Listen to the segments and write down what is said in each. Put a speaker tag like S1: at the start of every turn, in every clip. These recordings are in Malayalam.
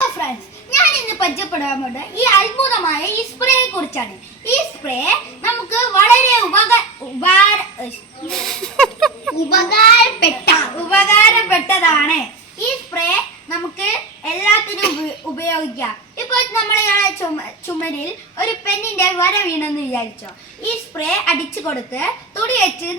S1: ഫ്രണ്ട്സ്, ഞാൻ ഇന്ന് പരിചയപ്പെടാൻ പോകുന്നത് ഈ അത്ഭുതമായ ഈ സ്പ്രേയെ കുറിച്ചാണ്. ഈ സ്പ്രേ നമുക്ക് വളരെ ഉപകാരപ്പെട്ടതാണ്. ഈ സ്പ്രേ നമുക്ക് എല്ലാത്തിനും ഉപയോഗിക്കാം. ഇപ്പൊ നമ്മളെ ചുമരിൽ ഒരു പെണ്ണിന്റെ വര വീണെന്ന് വിചാരിച്ചോ, ഈ സ്പ്രേ അടിച്ചു കൊടുത്ത് തുണി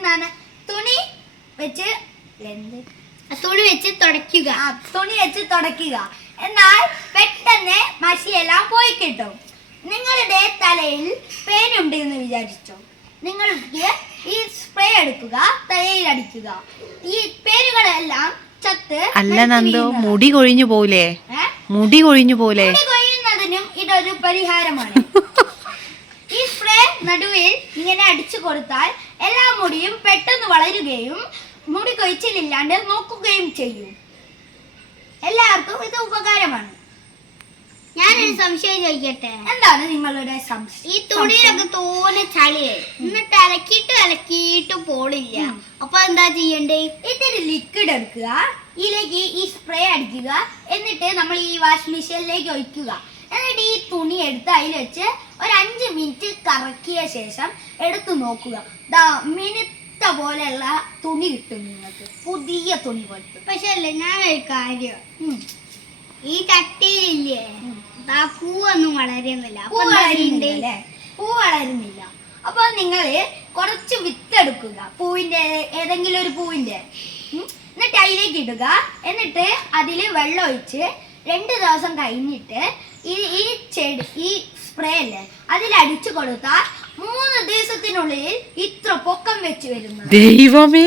S1: വെച്ച് തുടയ്ക്കുക. എന്നാൽ പെട്ടെന്ന് മഷിയെല്ലാം പോയി കിട്ടും. നിങ്ങളുടെ തലയിൽ പേനുണ്ട് എന്ന് വിചാരിച്ചോ, നിങ്ങൾക്ക് ഈ സ്പ്രേ എടുക്കുക, തലയിൽ അടിക്കുക. ഈ പേരുകളെല്ലാം ചത്ത്
S2: അല്ല നന്ദോ, മുടി കൊഴിഞ്ഞു പോലെ
S1: കൊഴിയുന്നതിനും ഇതൊരു പരിഹാരമാണ്. ഈ സ്പ്രേ നടുവിൽ ഇങ്ങനെ അടിച്ചു കൊടുത്താൽ എല്ലാ മുടിയും പെട്ടെന്ന് വളരുകയും മുടി കൊഴിച്ചിലില്ലാണ്ട് നോക്കുകയും ചെയ്യും. എല്ലാവർക്കും ഇത് ഉപകാരമാണ്.
S3: ഞാനൊരു സംശയം ചോദിക്കട്ടെ?
S1: എന്താണ് നിങ്ങളുടെ സംശയം?
S3: ഈ തുണിയിലൊക്കെ തോനെ ചളിയായി, എന്നിട്ട് അലക്കിയിട്ട് പോളില്ല. അപ്പൊ എന്താ ചെയ്യണ്ടേ?
S1: ഇത്തിരി ലിക്വിഡ് എടുക്കുക, ഇതിലേക്ക് ഈ സ്പ്രേ അടിക്കുക, എന്നിട്ട് നമ്മൾ ഈ വാഷിംഗ് മെഷീനിലേക്ക് ഒഴിക്കുക. എന്നിട്ട് ഈ തുണി എടുത്ത് അതിൽ വെച്ച് ഒരു 5 മിനിറ്റ് കറക്കിയ ശേഷം എടുത്തു നോക്കുക. മിനുത്ത പോലെയുള്ള തുണി കിട്ടും നിങ്ങൾക്ക്, പുതിയ തുണി പോലത്തെ.
S3: പക്ഷെ അല്ലേ, ഞാനൊരു കാര്യം, ഈ ചട്ടിയിലില്ലേ പൂവൊന്നും വളരുന്നില്ല.
S1: പൂ വളരുന്നില്ല. അപ്പൊ നിങ്ങൾ കുറച്ച് വിത്തെടുക്കുക, പൂവിന്റെ ഏതെങ്കിലും ഒരു പൂവിന്റെ, എന്നിട്ട് അതിലേക്ക് ഇടുക. എന്നിട്ട് അതിൽ വെള്ളം ഒഴിച്ച് 2 ദിവസം കഴിഞ്ഞിട്ട് ഈ സ്പ്രേ അല്ലേ അതിൽ അടിച്ചു കൊടുത്താൽ 3 ദിവസത്തിനുള്ളിൽ ഇത്ര പൊക്കം വെച്ച് വരുന്നു.
S2: ദൈവമേ,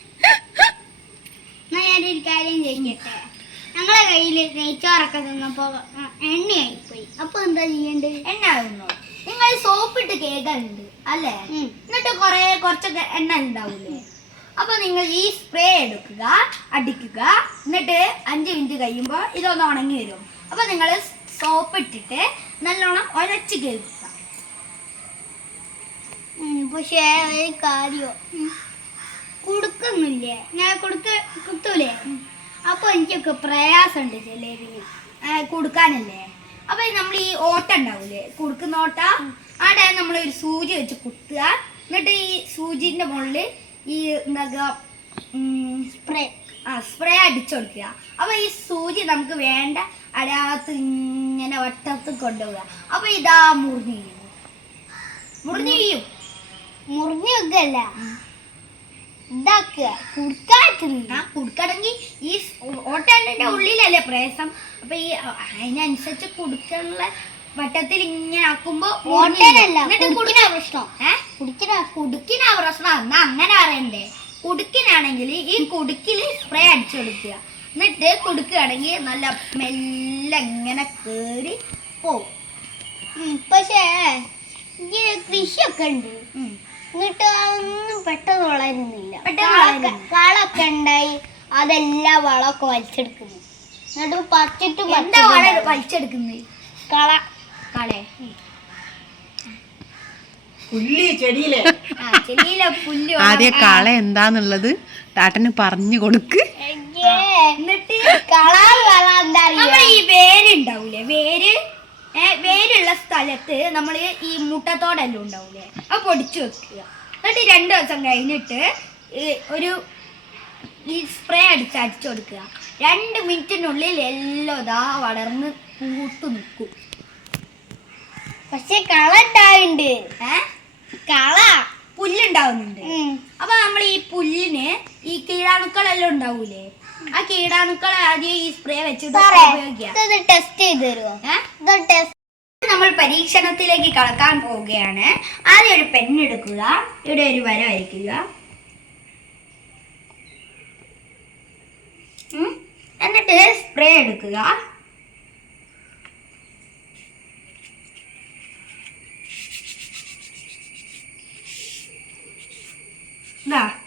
S3: ഞാനൊരു കാര്യം ചോദിക്കട്ടെ? ഞങ്ങളെ കയ്യിൽ നെയ്ച്ചോറൊക്കെ തിന്നപ്പോ എണ്ണയായിപ്പോയി. അപ്പൊ എന്താ ചെയ്യേണ്ടത്?
S1: എണ്ണ ആകുന്നു. നിങ്ങൾ സോപ്പിട്ട് കേൾക്കുന്നുണ്ട് അല്ലേ? എന്നിട്ട് കുറച്ചൊക്കെ എണ്ണ ഉണ്ടാവൂലേ? അപ്പൊ നിങ്ങൾ ഈ സ്പ്രേ എടുക്കുക, അടിക്കുക. എന്നിട്ട് 5 മിനിറ്റ് കഴിയുമ്പോൾ ഇതൊന്ന് ഉണങ്ങി വരും. അപ്പൊ നിങ്ങൾ സോപ്പ് ഇട്ടിട്ട് നല്ലോണം ഉരച്ച് കേൾക്കുക.
S3: പക്ഷേ ഒരു കാര്യം, കുടുക്കൊന്നുമില്ലേ? ഞാൻ കുത്തൂലേ? അപ്പൊ എനിക്കൊക്കെ പ്രയാസമുണ്ട് ചിലരിന്
S1: കൊടുക്കാനല്ലേ. അപ്പൊ നമ്മൾ ഈ ഓട്ട ഉണ്ടാവൂലേ, കുടുക്കുന്ന ഓട്ട, അവിടെ നമ്മൾ ഒരു സൂചി വെച്ച് കുത്തുക. എന്നിട്ട് ഈ സൂചിന്റെ മുകളിൽ ഈ സ്പ്രേ അടിച്ചു കൊടുക്കുക. അപ്പൊ ഈ സൂചി നമുക്ക് വേണ്ട അടയാളത്ത് ഇങ്ങനെ വട്ടത്ത് കൊണ്ടുപോവുക. അപ്പൊ ഇതാ
S3: മുറിഞ്ഞൊക്കെ അല്ല ഇതാക്കുക,
S1: കുടുക്കണമെങ്കിൽ ഈ ഓട്ടന്റെ ഉള്ളിലല്ലേ പ്രയാസം. അപ്പൊ ഈ അതിനനുസരിച്ച് കുടുക്കാനുള്ള വട്ടത്തിൽ ഇങ്ങനെ ആക്കുമ്പോ കുടുക്കിനാ പ്രശ്നം. എന്നാ അങ്ങനെ അറിയണ്ടേ? കുടുക്കിനാണെങ്കിൽ ഈ കുടുക്കില് സ്പ്രേ അടിച്ചു കൊടുക്കുക. എന്നിട്ട് കുടുക്കുകയാണെങ്കിൽ നല്ല മെല്ലെ ഇങ്ങനെ കേറി പോവും.
S3: പക്ഷേ കൃഷിയൊക്കെ ഉണ്ട്, എന്നിട്ട് അതൊന്നും പെട്ടെന്ന് വളരുന്നില്ല. കളൊക്കെ ഉണ്ടായി അതെല്ലാം വളമൊക്കെ വലിച്ചെടുക്കുന്നു. എന്നിട്ട് പറിച്ചിട്ട്
S1: വലിച്ചെടുക്കുന്നത്
S2: ആദ്യ കള എന്താന്നുള്ളത് ടാട്ടന് പറഞ്ഞു കൊടുക്ക്.
S1: എന്നിട്ട് ഈ വേരുണ്ടാവൂലേ, വേരുള്ള സ്ഥലത്ത് നമ്മൾ ഈ മുട്ടത്തോടെല്ലാം ഉണ്ടാവൂലേ, അത് പൊടിച്ചു വെക്കുക. എന്നിട്ട് 2 ദിവസം കഴിഞ്ഞിട്ട് ഈ സ്പ്രേ അടിച്ചു കൊടുക്കുക. 2 മിനിറ്റിനുള്ളിൽ എല്ലാം ഇതാ വളർന്ന് പൂത്തു നിൽക്കും.
S3: പക്ഷെ കള ഉണ്ടാവുന്നുണ്ട്,
S1: പുല്ലുണ്ടാവുന്നുണ്ട്. അപ്പൊ നമ്മൾ ഈ പുല്ലിന് ഈ കീടാണുക്കളെല്ലാം ഉണ്ടാവൂലേ, ആ കീടാണുക്കളെ ആദ്യം ഈ സ്പ്രേ വെച്ചിട്ട്
S3: ടെസ്റ്റ് ചെയ്ത് തരുമോ?
S1: നമ്മൾ പരീക്ഷണത്തിലേക്ക് കടക്കാൻ പോവുകയാണ്. ആദ്യം ഒരു പെണ്ണെടുക്കുക, ഇവിടെ ഒരു വര വരയ്ക്കുക. എന്നിട്ട് സ്പ്രേ എടുക്കുക. ദാ